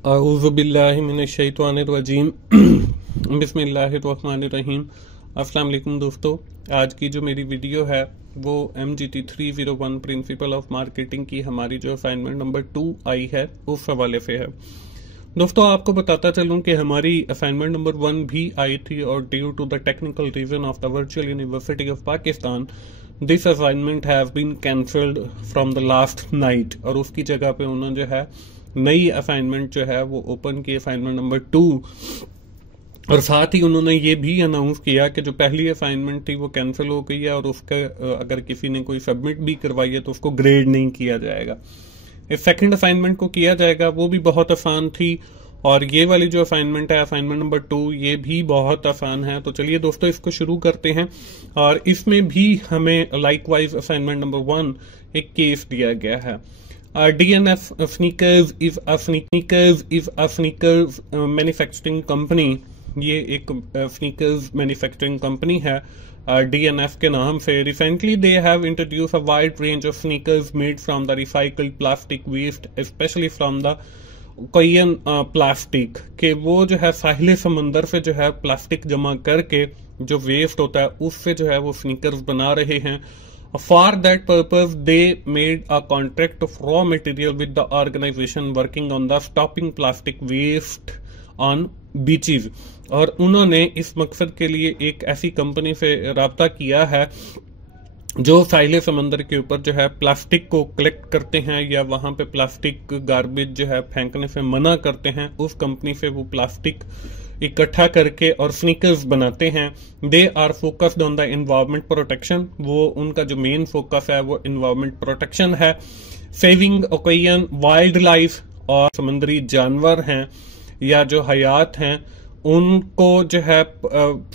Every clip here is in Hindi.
अऊज़ुबिल्लाहि मिनश्शैतानिर्रजीम बिस्मिल्लाहिर्रहमानिर्रहीम। अस्सलाम वालेकुम दोस्तों, आज की जो मेरी वीडियो है वो MGT 301 प्रिंसिपल ऑफ मार्केटिंग की हमारी जो असाइनमेंट नंबर 2 आई है उस हवाले से है। दोस्तों, आपको बताता चलूं कि हमारी असाइनमेंट नंबर 1 भी आई थी और due to the technical reason of the virtual university of Pakistan this assignment have been cancelled from the last night, और उसकी जगह पे उन्होंने जो है नई असाइनमेंट जो है वो ओपन की, असाइनमेंट नंबर 2। और साथ ही उन्होंने ये भी अनाउंस किया कि जो पहली असाइनमेंट थी वो कैंसिल हो गई है और उसका अगर किसी ने कोई सबमिट भी करवाई है तो उसको ग्रेड नहीं किया जाएगा। इस सेकंड असाइनमेंट को किया जाएगा, वो भी बहुत आसान थी। और ये वाली जो असाइनमेंट है, असाइनमेंट नंबर 2, ये भी बहुत आसान है। तो चलिए दोस्तों, इसको शुरू करते हैं। और इसमें भी हमें लाइकवाइज असाइनमेंट नंबर 1 एक केस दिया गया है। DNF Sneakers is a sneakers manufacturing company. ये एक स्नीकर्स मैन्युफैक्चरिंग कंपनी है DNF के नाम से। Recently they have introduce a wide range of sneakers made from the recycled plastic waste, specially from the Korean plastic. के वो जो है साहिल समंदर से जो है प्लास्टिक जमा करके जो वेस्ट होता है उससे जो है वो स्नीकर्स बना रहे हैं। For that purpose, they made a contract of raw material with the organization working on the stopping plastic waste on beaches। और उन्होंने इस मकसद के लिए एक ऐसी कंपनी से राब्ता किया है जो साहिल समंदर के ऊपर जो है प्लास्टिक को कलेक्ट करते हैं या वहां पे प्लास्टिक गार्बेज जो है फेंकने से मना करते हैं। उस कंपनी से वो प्लास्टिक इकट्ठा करके और स्नीकर्स बनाते हैं। They are focused on the environment protection. वो उनका जो मेन फोकस है वो एनवायरमेंट प्रोटेक्शन है। सेविंग ओकेयन वाइल्ड लाइफ, और समुद्री जानवर हैं या जो हयात हैं उनको जो है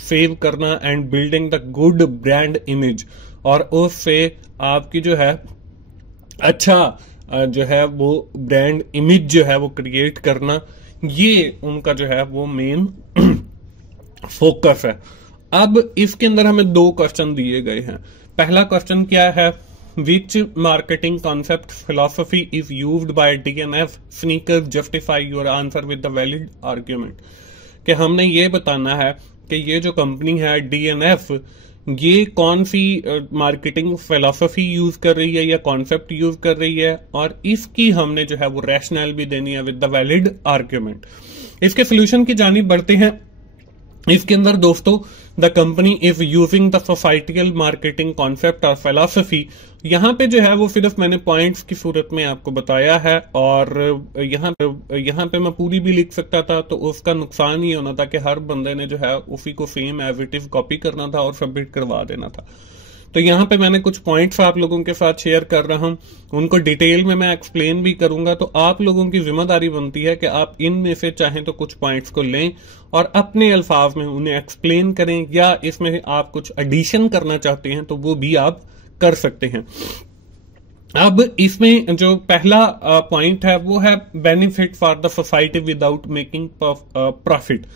सेव करना, and building the good brand image, और उससे आपकी जो है अच्छा जो है वो ब्रांड इमेज जो है वो क्रिएट करना, ये उनका जो है वो मेन फोकस है। अब इसके अंदर हमें 2 क्वेश्चन दिए गए हैं। पहला क्वेश्चन क्या है, which marketing concept philosophy is used by DNF sneaker, justify your answer with the valid argument. कि हमने ये बताना है कि ये जो कंपनी है DNF, ये कौन सी मार्केटिंग फिलोसफी यूज कर रही है या कॉन्सेप्ट यूज कर रही है, और इसकी हमने जो है वो रैशनल भी देनी है विद द वैलिड आर्ग्यूमेंट। इसके सोल्यूशन की जानिब बढ़ते हैं। इसके अंदर दोस्तों, the company is using the societal marketing concept और फिलोसफी। यहाँ पे जो है वो सिर्फ मैंने पॉइंट्स की सूरत में आपको बताया है, और यहाँ पे मैं पूरी भी लिख सकता था तो उसका नुकसान ये होना था कि हर बंदे ने जो है उसी को same as it is copy करना था और सबमिट करवा देना था। तो यहाँ पे मैंने कुछ पॉइंट्स आप लोगों के साथ शेयर कर रहा हूं, उनको डिटेल में मैं एक्सप्लेन भी करूंगा। तो आप लोगों की जिम्मेदारी बनती है कि आप इनमें से चाहें तो कुछ पॉइंट्स को लें और अपने अल्फाज में उन्हें एक्सप्लेन करें, या इसमें आप कुछ एडिशन करना चाहते हैं तो वो भी आप कर सकते हैं। अब इसमें जो पहला पॉइंट है वो है benefit for the society without making profit.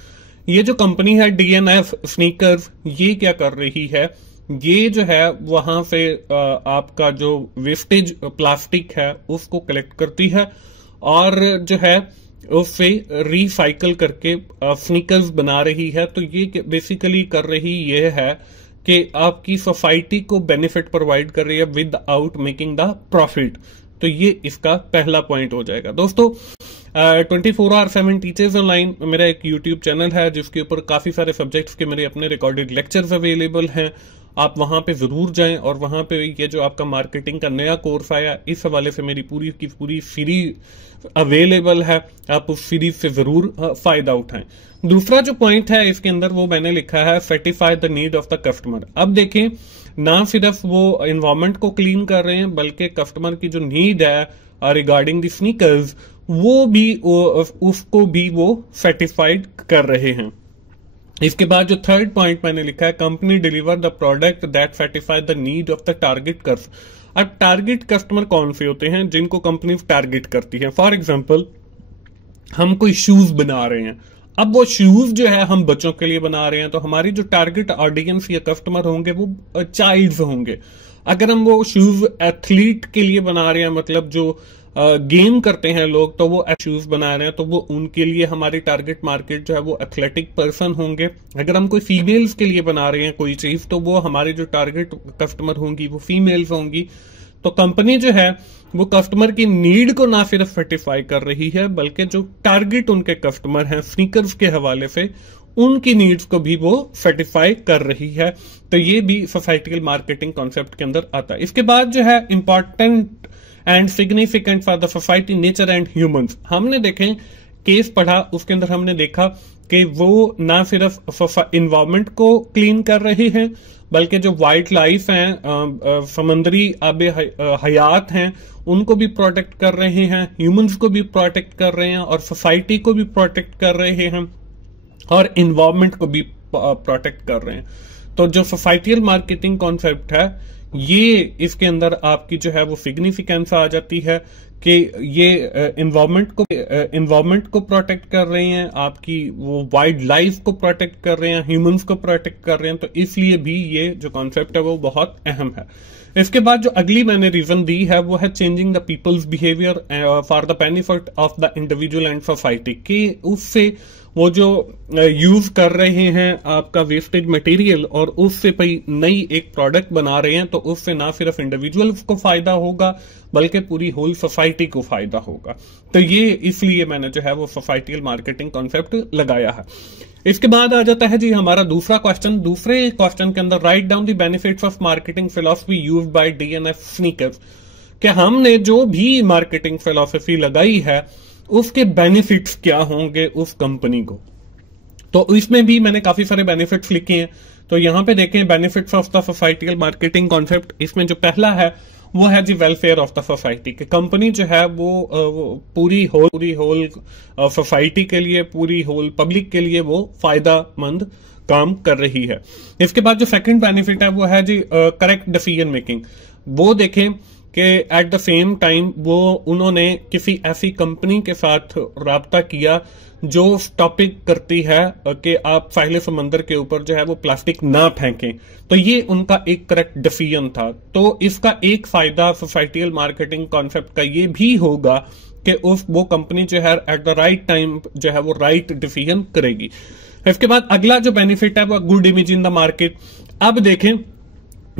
ये जो कंपनी है DNF स्नीकर्स, ये क्या कर रही है, ये जो है वहां से आपका जो वेस्टेज प्लास्टिक है उसको कलेक्ट करती है और जो है उससे रिसाइकल करके स्नीकर्स बना रही है। तो ये बेसिकली कर रही ये है कि आपकी सोसाइटी को बेनिफिट प्रोवाइड कर रही है विदाउट मेकिंग द प्रॉफिट। तो ये इसका पहला पॉइंट हो जाएगा। दोस्तों, 24/7 टीचर्स ऑनलाइन मेरा एक यूट्यूब चैनल है जिसके ऊपर काफी सारे सब्जेक्ट्स के मेरे अपने रिकॉर्डेड लेक्चर्स अवेलेबल हैं। आप वहां पे जरूर जाएं, और वहां पे ये जो आपका मार्केटिंग का नया कोर्स आया, इस हवाले से मेरी पूरी की पूरी सीरीज अवेलेबल है। आप उस सीरीज से जरूर फायदा उठाएं। दूसरा जो पॉइंट है इसके अंदर वो मैंने लिखा है satisfy the need of the customer. अब देखें, ना सिर्फ वो एनवायरमेंट को क्लीन कर रहे हैं बल्कि कस्टमर की जो नीड है रिगार्डिंग द स्नीकर्स, वो भी उसको भी वो सेटिस्फाइड कर रहे हैं। इसके बाद जो थर्ड पॉइंट मैंने लिखा है, company deliver the product that satisfy the need of the target customer. अब टारगेट कस्टमर कौन से होते हैं जिनको कंपनी टारगेट करती है? फॉर एग्जांपल, हम कोई शूज बना रहे हैं, अब वो शूज जो है हम बच्चों के लिए बना रहे हैं, तो हमारी जो टारगेट ऑडियंस या कस्टमर होंगे वो चाइल्ड्स होंगे। अगर हम वो शूज एथलीट के लिए बना रहे हैं, मतलब जो गेन करते हैं लोग, तो वो शूज बना रहे हैं, तो वो उनके लिए हमारी टारगेट मार्केट जो है वो एथलेटिक पर्सन होंगे। अगर हम कोई फीमेल्स के लिए बना रहे हैं कोई चीज, तो वो हमारी जो टारगेट कस्टमर होंगी वो फीमेल्स होंगी। तो कंपनी जो है वो कस्टमर की नीड को ना सिर्फ सेटिस्फाई कर रही है, बल्कि जो टारगेट उनके कस्टमर हैं स्नीकर्स के हवाले से, उनकी नीड्स को भी वो सेटिस्फाई कर रही है। तो ये भी सोसाइटिकल मार्केटिंग कॉन्सेप्ट के अंदर आता है। इसके बाद जो है important and significant for the society, nature and humans, हमने देखें केस पढ़ा, उसके अंदर हमने देखा कि वो ना सिर्फ इन्वायरमेंट को क्लीन कर रहे हैं, बल्कि जो वाइल्ड लाइफ हैं, समुद्री आबे हयात हैं, उनको भी प्रोटेक्ट कर रहे हैं, ह्यूमंस को भी प्रोटेक्ट कर रहे हैं, और सोसाइटी को भी प्रोटेक्ट कर रहे हैं, और इन्वायरमेंट को भी प्रोटेक्ट कर रहे हैं। तो जो सोसाइटियल मार्केटिंग कॉन्सेप्ट है, ये इसके अंदर आपकी जो है वो सिग्निफिकेंस आ जाती है कि ये इन्वायरमेंट को प्रोटेक्ट कर रहे हैं, आपकी वो वाइल्ड लाइफ को प्रोटेक्ट कर रहे हैं, ह्यूमंस को प्रोटेक्ट कर रहे हैं। तो इसलिए भी ये जो कॉन्सेप्ट है वो बहुत अहम है। इसके बाद जो अगली मैंने रीजन दी है वो है changing the peoples behaviour for the benefit of the individual and society, कि उससे वो जो यूज कर रहे हैं आपका वेस्टेज मटेरियल और उससे कोई नई एक प्रोडक्ट बना रहे हैं, तो उससे ना सिर्फ इंडिविजुअल्स को फायदा होगा बल्कि पूरी होल सोसाइटी को फायदा होगा। तो ये इसलिए मैंने जो है वो सोसाइटियल मार्केटिंग कॉन्सेप्ट लगाया है। इसके बाद आ जाता है जी हमारा दूसरा क्वेश्चन। दूसरे क्वेश्चन के अंदर write down the benefits of marketing philosophy used by DNF sneakers, कि हमने जो भी मार्केटिंग फिलॉसफी लगाई है उसके बेनिफिट्स क्या होंगे उस कंपनी को। तो इसमें भी मैंने काफी सारे बेनिफिट्स लिखे हैं। तो यहां पे देखें benefits of the societal marketing concept, इसमें जो पहला है वो है जी वेलफेयर ऑफ द सोसाइटी, कि कंपनी जो है वो पूरी होल सोसाइटी के लिए, पूरी होल पब्लिक के लिए वो फायदामंद काम कर रही है। इसके बाद जो सेकंड बेनिफिट है वो है जी करेक्ट डिसीजन मेकिंग। वो देखें कि एट द सेम टाइम वो उन्होंने किसी ऐसी कंपनी के साथ राब्ता किया जो टॉपिक करती है कि आप साहिल समंदर के ऊपर जो है वो प्लास्टिक ना फेंकें। तो ये उनका एक करेक्ट डिसीजन था। तो इसका एक फायदा सोसाइटियल मार्केटिंग कॉन्सेप्ट का ये भी होगा कि वो कंपनी जो है एट द राइट टाइम जो है वो राइट डिसीजन करेगी। इसके बाद अगला जो बेनिफिट है वो good image in the market. अब देखें,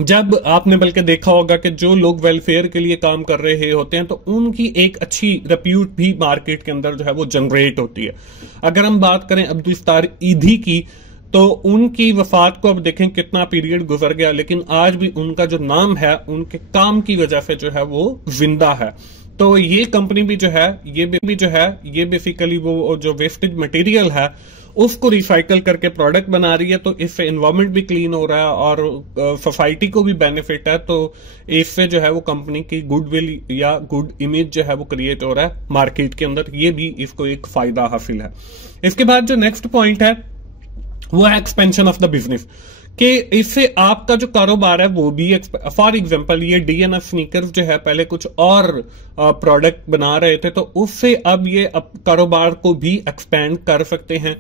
जब आपने बल्कि देखा होगा कि जो लोग वेलफेयर के लिए काम कर रहे होते हैं तो उनकी एक अच्छी रेप्यूट भी मार्केट के अंदर जो है वो जनरेट होती है। अगर हम बात करें अब्दुल सत्तार ईधी की, तो उनकी वफात को अब देखें कितना पीरियड गुजर गया, लेकिन आज भी उनका जो नाम है उनके काम की वजह से जो है वो जिंदा है। तो ये कंपनी भी जो है ये बेसिकली वो जो वेस्टेज मटेरियल है उसको रिसाइकल करके प्रोडक्ट बना रही है। तो इससे एनवायरमेंट भी क्लीन हो रहा है और सोसाइटी को भी बेनिफिट है। तो इससे जो है वो कंपनी की गुडविल या गुड इमेज जो है वो क्रिएट हो रहा है मार्केट के अंदर। ये भी इसको एक फायदा हासिल है। इसके बाद जो नेक्स्ट पॉइंट है वो है एक्सपेंशन ऑफ द बिजनेस, कि इससे आपका जो कारोबार है वो भी, फॉर एग्जांपल ये DNF स्नीकर्स जो है पहले कुछ और प्रोडक्ट बना रहे थे, तो उससे अब ये कारोबार को भी एक्सपेंड कर सकते हैं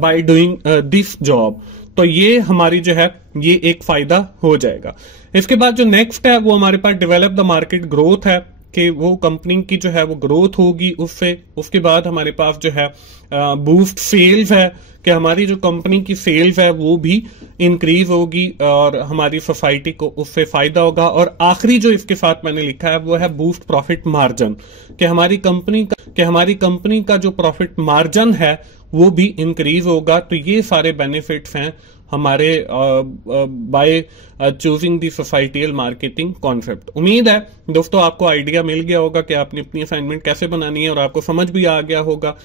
बाय डूइंग दिस जॉब। तो ये हमारी जो है ये एक फायदा हो जाएगा। इसके बाद जो नेक्स्ट है वो हमारे पास डेवलप द मार्केट ग्रोथ है, कि वो कंपनी की जो है वो ग्रोथ होगी उससे। उसके बाद हमारे पास जो है बूस्ट सेल्स है, कि हमारी जो कंपनी की सेल्स है वो भी इंक्रीज होगी और हमारी सोसाइटी को उससे फायदा होगा। और आखिरी जो इसके साथ मैंने लिखा है वो है बूस्ट प्रॉफिट मार्जिन, कि हमारी कंपनी का जो प्रॉफिट मार्जिन है वो भी इंक्रीज होगा। तो ये सारे बेनिफिट्स हैं हमारे by choosing the societal marketing concept. उम्मीद है दोस्तों आपको आइडिया मिल गया होगा कि आपने अपनी असाइनमेंट कैसे बनानी है और आपको समझ भी आ गया होगा।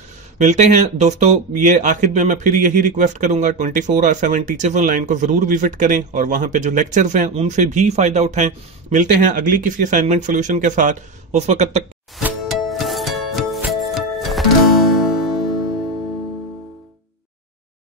मिलते हैं दोस्तों, ये आखिर में मैं फिर यही रिक्वेस्ट करूंगा 24/7 टीचर्स ऑनलाइन को जरूर विजिट करें और वहां पे जो लेक्चर्स हैं उनसे भी फायदा उठाएं। मिलते हैं अगली किसी असाइनमेंट सोल्यूशन के साथ, उस वक्त तक